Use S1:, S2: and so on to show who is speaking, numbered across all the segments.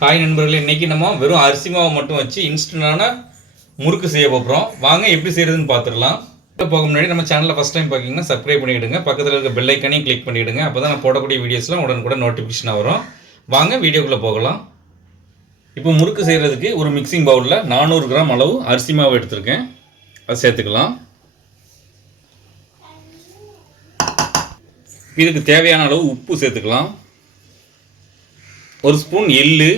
S1: Hi நண்பர்களே இன்றைக்கி நம்ம வெறும் அரிசி மாவை மட்டும் வச்சு இன்ஸ்டன்டான முறுக்கு செய்ய போகிறோம் வாங்க எப்படி செய்கிறதுன்னு பார்த்துடலாம் போக முன்னாடி நம்ம சேனலில் ஃபஸ்ட் டைம் பார்க்கிங்கன்னா சப்ஸ்கிரைப் பண்ணிவிடுங்க பக்கத்தில் இருக்க பெல்லைக்கனையும் கிளிக் பண்ணிவிடுங்க அப்போ தான் நான் போடக்கூடிய வீடியோஸ்லாம் உடனுக்குடன் நோட்டிஃபிகேஷனாக வரும். வாங்க வீடியோக்குள்ளே போகலாம். இப்போ முறுக்கு செய்கிறதுக்கு ஒரு மிக்சிங் பவுலில் நானூறு கிராம் அளவு அரிசி மாவு எடுத்திருக்கேன். அதை சேர்த்துக்கலாம். இதுக்கு தேவையான அளவு உப்பு சேர்த்துக்கலாம். ஒரு ஸ்பூன் எள்ளு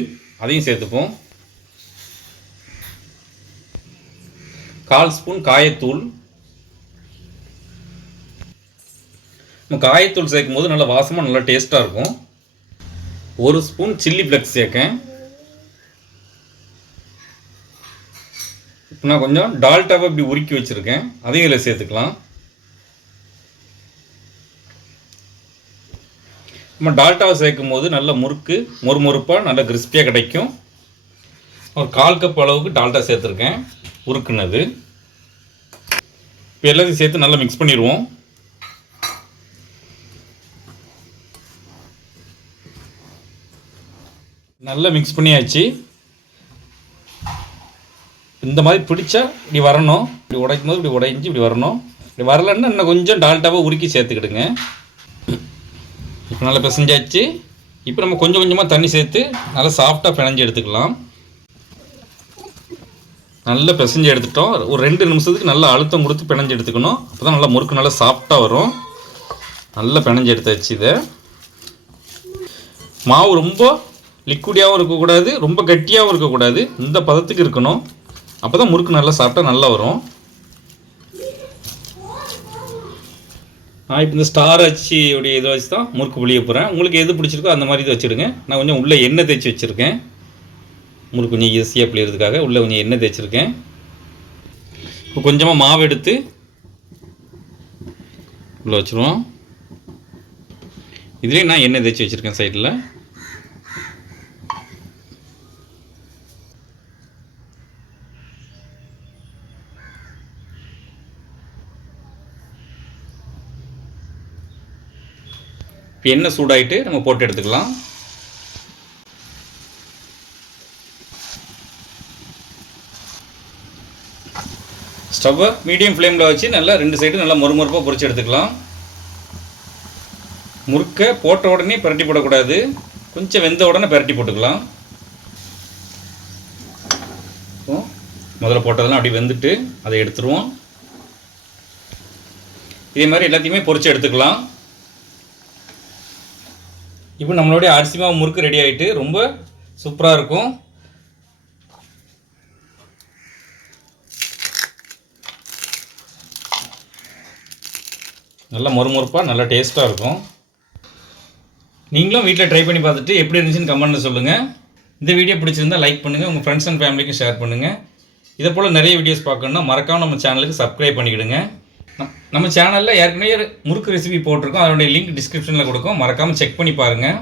S1: அதையும் சேர்த்துப்போம். கால் ஸ்பூன் காயத்தூள். நம்ம காயத்தூள் சேர்க்கும் போது நல்லா வாசமாக நல்லா டேஸ்ட்டாக இருக்கும். ஒரு ஸ்பூன் சில்லி ஃப்ளக்ஸ் சேர்க்கேன். இப்போ நான் கொஞ்சம் டால்டாவை இப்படி உருக்கி வச்சுருக்கேன். அதையும் இதில் சேர்த்துக்கலாம். நம்ம டால்டாவை சேர்க்கும் போது நல்ல முறுக்கு மொறுமொறுப்பாக நல்ல கிறிஸ்பியாக கிடைக்கும். ஒரு கால் கப் அளவுக்கு டால்டா சேர்த்துருக்கேன். உருக்குனது. இப்போ எல்லாத்தையும் சேர்த்து நல்லா மிக்ஸ் பண்ணிடுவோம். நல்லா மிக்ஸ் பண்ணியாச்சு. இந்த மாதிரி பிடிச்சா இப்படி வரணும். இப்படி உடைக்கும் போது இப்படி உடைஞ்சி இப்படி வரணும். இப்படி வரலன்னா இன்னும் கொஞ்சம் டால்டாவை உருக்கி சேர்த்துக்கிடுங்க. இப்போ நல்லா பிசைஞ்சாச்சு. இப்போ நம்ம கொஞ்சம் கொஞ்சமாக தண்ணி சேர்த்து நல்லா சாஃப்டாக பிணைஞ்சு எடுத்துக்கலாம். நல்லா பிசைஞ்சு எடுத்துட்டோம். ஒரு ரெண்டு நிமிஷத்துக்கு நல்லா அழுத்தம் கொடுத்து பிணைஞ்சு எடுத்துக்கணும். அப்போ தான் நல்லா முறுக்கு நல்லா சாஃப்டாக வரும். நல்லா பிணைஞ்சு எடுத்தாச்சு இதை. மாவு ரொம்ப லிக்விடியாகவும் இருக்கக்கூடாது ரொம்ப கட்டியாகவும் இருக்கக்கூடாது. இந்த பதத்துக்கு இருக்கணும். அப்போ தான் முறுக்கு நல்லா சாப்பிட்டா நல்லா வரும். நான் இப்போ இந்த ஸ்டார் அச்சியுடைய இதை வச்சு தான் முறுக்கு புளிய போகிறேன் உங்களுக்கு எது பிடிச்சிருக்கோ அந்த மாதிரி இதை வச்சுருங்க நான் கொஞ்சம் உள்ளே எண்ணெய் தேய்ச்சி வச்சுருக்கேன். முறுக்கு கொஞ்சம் ஈஸியாக புளியறதுக்காக உள்ளே கொஞ்சம் எண்ணெய் தேய்ச்சிருக்கேன். இப்போ கொஞ்சமாக மாவு எடுத்து உள்ளே வச்சுருவோம். இதுலேயும் நான் எண்ணெய் தேய்ச்சி வச்சுருக்கேன் சைடில் இப்போ எண்ணெய் சூடாயிட்டு நம்ம போட்டு எடுத்துக்கலாம். ஸ்டவ்வை மீடியம் ஃப்ளேமில் வச்சு நல்லா ரெண்டு சைடும் நல்லா மொறுமொறுப்பாக பொறிச்சு எடுத்துக்கலாம். முறுக்கை போட்ட உடனே பரட்டி போடக்கூடாது. கொஞ்சம் வெந்த உடனே பரட்டி போட்டுக்கலாம். இப்போ முதல்ல போட்டதெல்லாம் அப்படி வெந்துட்டு அதை எடுத்துருவோம். இதே மாதிரி எல்லாத்தையுமே பொறிச்சு எடுத்துக்கலாம். இப்போ நம்மளுடைய அரிசி மாவு முறுக்கு ரெடி ஆகிட்டு ரொம்ப சூப்பராக இருக்கும். நல்லா மொறுமொறுப்பாக நல்லா டேஸ்ட்டாக இருக்கும். நீங்களும் வீட்டில் ட்ரை பண்ணி பார்த்துட்டு எப்படி இருந்துச்சுன்னு கமெண்ட்டில் சொல்லுங்கள் இந்த வீடியோ பிடிச்சிருந்தா லைக் பண்ணுங்கள் உங்கள் ஃப்ரெண்ட்ஸ் அண்ட் ஃபேமிலிக்கும் ஷேர் பண்ணுங்கள் இதை போல் நிறைய வீடியோஸ் பார்க்கணுன்னா மறக்காம நம்ம சேனலுக்கு சப்ஸ்கிரைப் பண்ணிக்கிடுங்க. நம்ம சேனலில் ஏற்கனவே முறுக்கு ரெசிபி போட்டிருக்கோம். அதனுடைய லிங்க் டிஸ்கிரிப்ஷனில் கொடுக்கும். மறக்காமல் செக் பண்ணி பாருங்கள்